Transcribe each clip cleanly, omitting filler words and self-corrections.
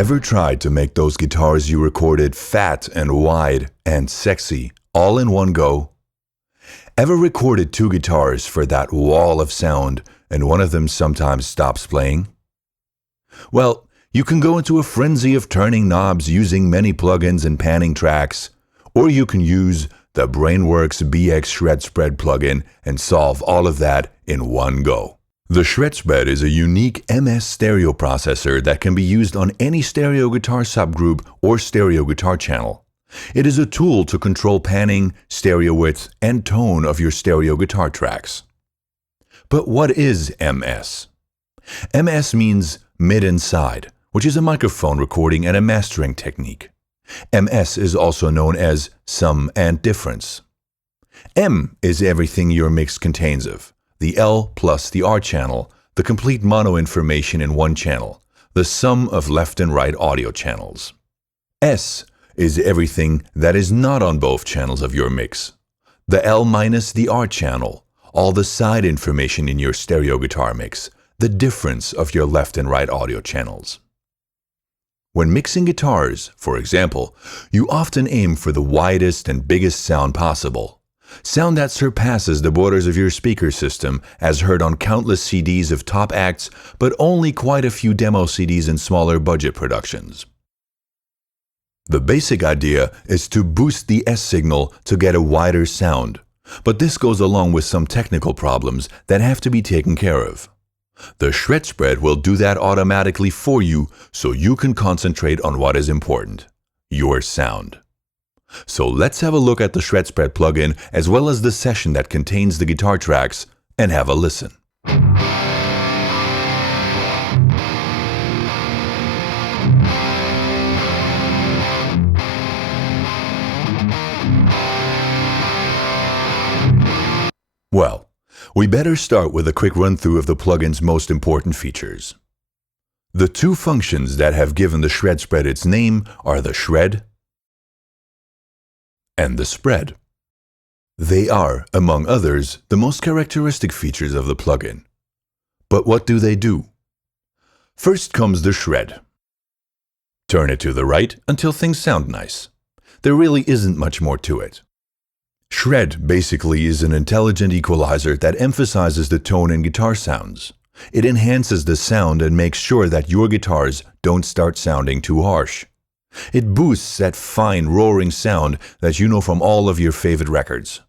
Ever tried to make those guitars you recorded fat and wide and sexy all in one go? Ever recorded two guitars for that wall of sound and one of them sometimes stops playing? Well, you can go into a frenzy of turning knobs using many plugins and panning tracks, or you can use the Brainworx BX Shred Spread plugin and solve all of that in one go. The Shred Spread is a unique MS stereo processor that can be used on any stereo guitar subgroup or stereo guitar channel. It is a tool to control panning, stereo width, and tone of your stereo guitar tracks. But what is MS? MS means mid and side, which is a microphone recording and a mastering technique. MS is also known as sum and difference. M is everything your mix contains of. The L plus the R channel, the complete mono information in one channel, the sum of left and right audio channels. S is everything that is not on both channels of your mix. The L minus the R channel, all the side information in your stereo guitar mix, the difference of your left and right audio channels. When mixing guitars, for example, you often aim for the widest and biggest sound possible. Sound that surpasses the borders of your speaker system as heard on countless CDs of top acts, but only quite a few demo CDs in smaller budget productions. The basic idea is to boost the S signal to get a wider sound, but this goes along with some technical problems that have to be taken care of. The Shred Spread will do that automatically for you so you can concentrate on what is important, your sound. So let's have a look at the Shred Spread plugin as well as the session that contains the guitar tracks and have a listen. Well, we better start with a quick run-through of the plugin's most important features. The two functions that have given the Shred Spread its name are the shred and the spread. They are, among others, the most characteristic features of the plugin. But what do they do? First comes the shred. Turn it to the right until things sound nice. There really isn't much more to it. Shred basically is an intelligent equalizer that emphasizes the tone in guitar sounds. It enhances the sound and makes sure that your guitars don't start sounding too harsh. It boosts that fine roaring sound that you know from all of your favorite records.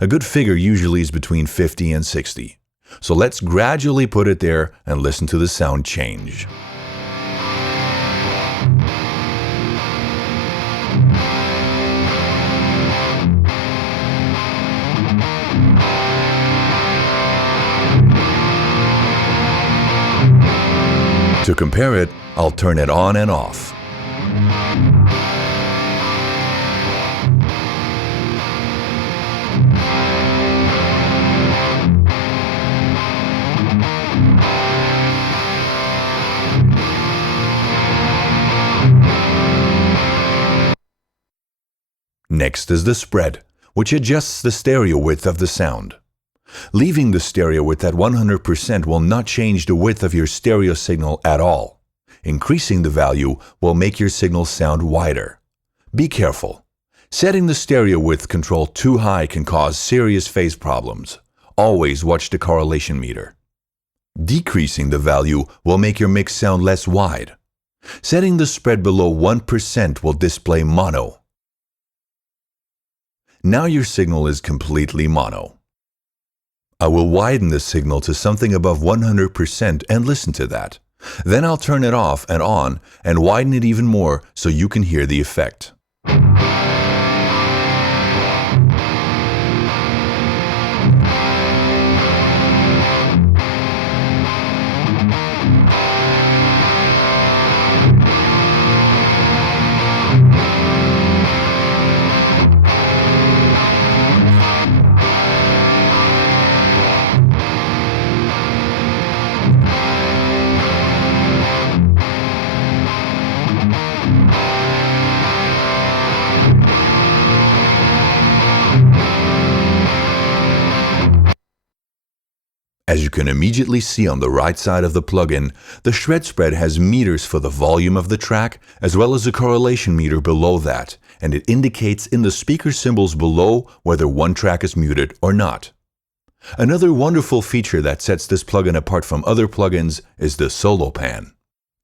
A good figure usually is between 50 and 60. So let's gradually put it there and listen to the sound change. To compare it, I'll turn it on and off. Next is the spread, which adjusts the stereo width of the sound. Leaving the stereo width at 100% will not change the width of your stereo signal at all. Increasing the value will make your signal sound wider. Be careful. Setting the stereo width control too high can cause serious phase problems. Always watch the correlation meter. Decreasing the value will make your mix sound less wide. Setting the spread below 1% will display mono. Now your signal is completely mono. I will widen the signal to something above 100% and listen to that. Then I'll turn it off and on and widen it even more so you can hear the effect. As you can immediately see on the right side of the plugin, the shred spread has meters for the volume of the track as well as a correlation meter below that, and it indicates in the speaker symbols below whether one track is muted or not. Another wonderful feature that sets this plugin apart from other plugins is the solo pan.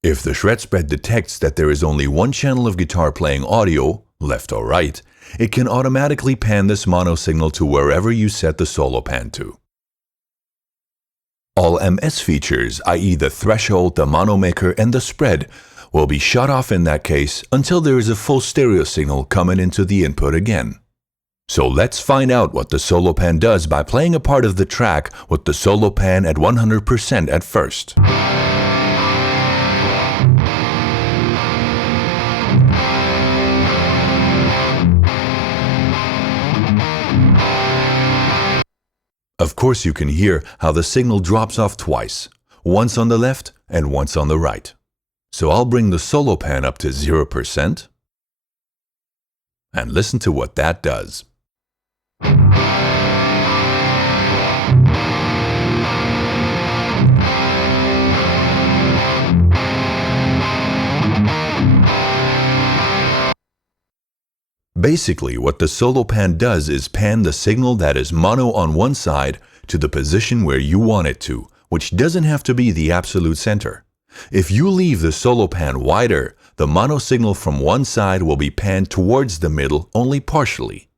If the shred spread detects that there is only one channel of guitar playing audio, left or right, it can automatically pan this mono signal to wherever you set the solo pan to. All MS features, i.e. the threshold, the mono maker, and the spread, will be shut off in that case until there is a full stereo signal coming into the input again. So let's find out what the solo pan does by playing a part of the track with the solo pan at 100% at first. Of course, you can hear how the signal drops off twice, once on the left and once on the right. So I'll bring the solo pan up to 0% and listen to what that does. Basically, what the solo pan does is pan the signal that is mono on one side to the position where you want it to, which doesn't have to be the absolute center. If you leave the solo pan wider, the mono signal from one side will be panned towards the middle only partially.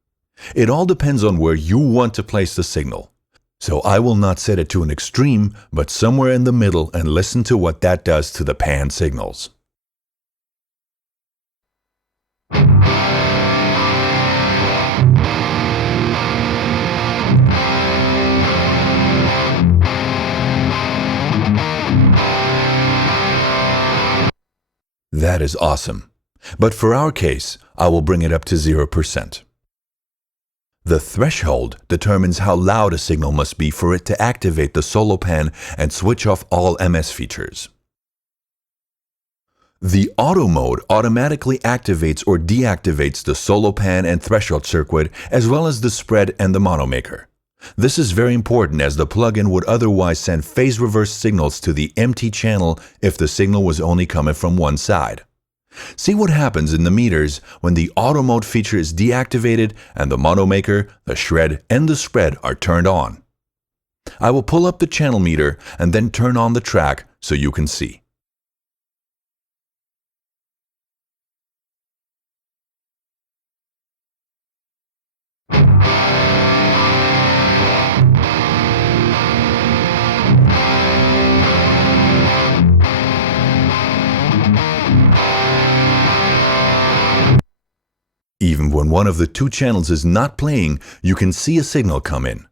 It all depends on where you want to place the signal. So I will not set it to an extreme, but somewhere in the middle, and listen to what that does to the pan signals. That is awesome. But for our case, I will bring it up to 0%. The threshold determines how loud a signal must be for it to activate the solo pan and switch off all MS features. The auto mode automatically activates or deactivates the solo pan and threshold circuit as well as the spread and the mono maker. This is very important as the plugin would otherwise send phase reverse signals to the empty channel if the signal was only coming from one side. See what happens in the meters when the auto mode feature is deactivated and the mono maker, the shred, and the spread are turned on. I will pull up the channel meter and then turn on the track so you can see. Even when one of the two channels is not playing, you can see a signal come in.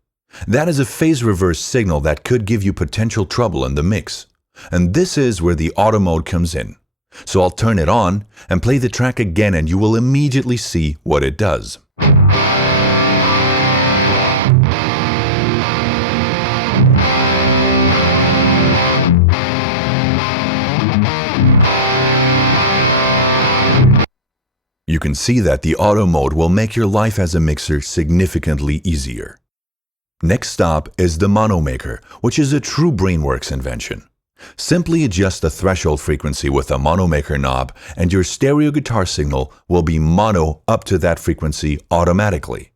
That is a phase reverse signal that could give you potential trouble in the mix. And this is where the auto mode comes in. So I'll turn it on and play the track again and you will immediately see what it does. You can see that the auto mode will make your life as a mixer significantly easier. Next stop is the mono maker, which is a true Brainworx invention. Simply adjust the threshold frequency with a mono maker knob and your stereo guitar signal will be mono up to that frequency automatically.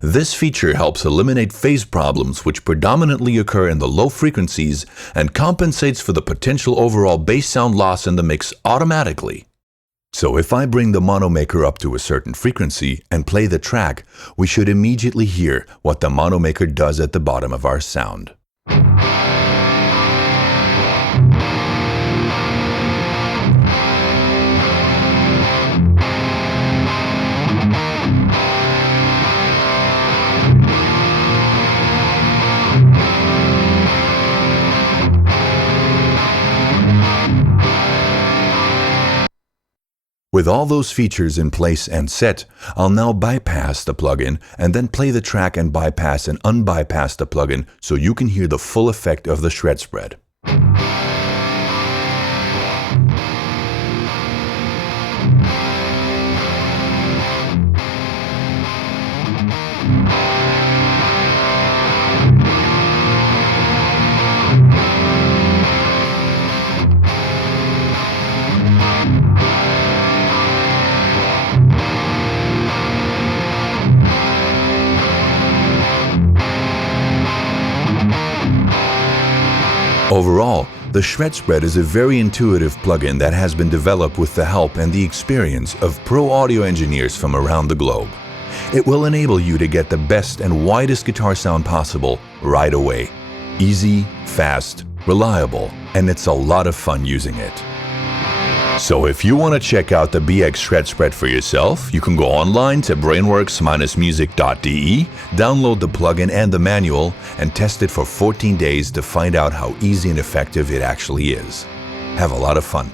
This feature helps eliminate phase problems which predominantly occur in the low frequencies and compensates for the potential overall bass sound loss in the mix automatically. So if I bring the mono maker up to a certain frequency and play the track, we should immediately hear what the mono maker does at the bottom of our sound. With all those features in place and set, I'll now bypass the plugin and then play the track and bypass and unbypass the plugin so you can hear the full effect of the shred spread. Overall, the Shred Spread is a very intuitive plugin that has been developed with the help and the experience of pro audio engineers from around the globe. It will enable you to get the best and widest guitar sound possible right away. Easy, fast, reliable, and it's a lot of fun using it. So if you want to check out the BX Shred Spread for yourself, you can go online to brainworx-music.de, download the plugin and the manual, and test it for 14 days to find out how easy and effective it actually is. Have a lot of fun.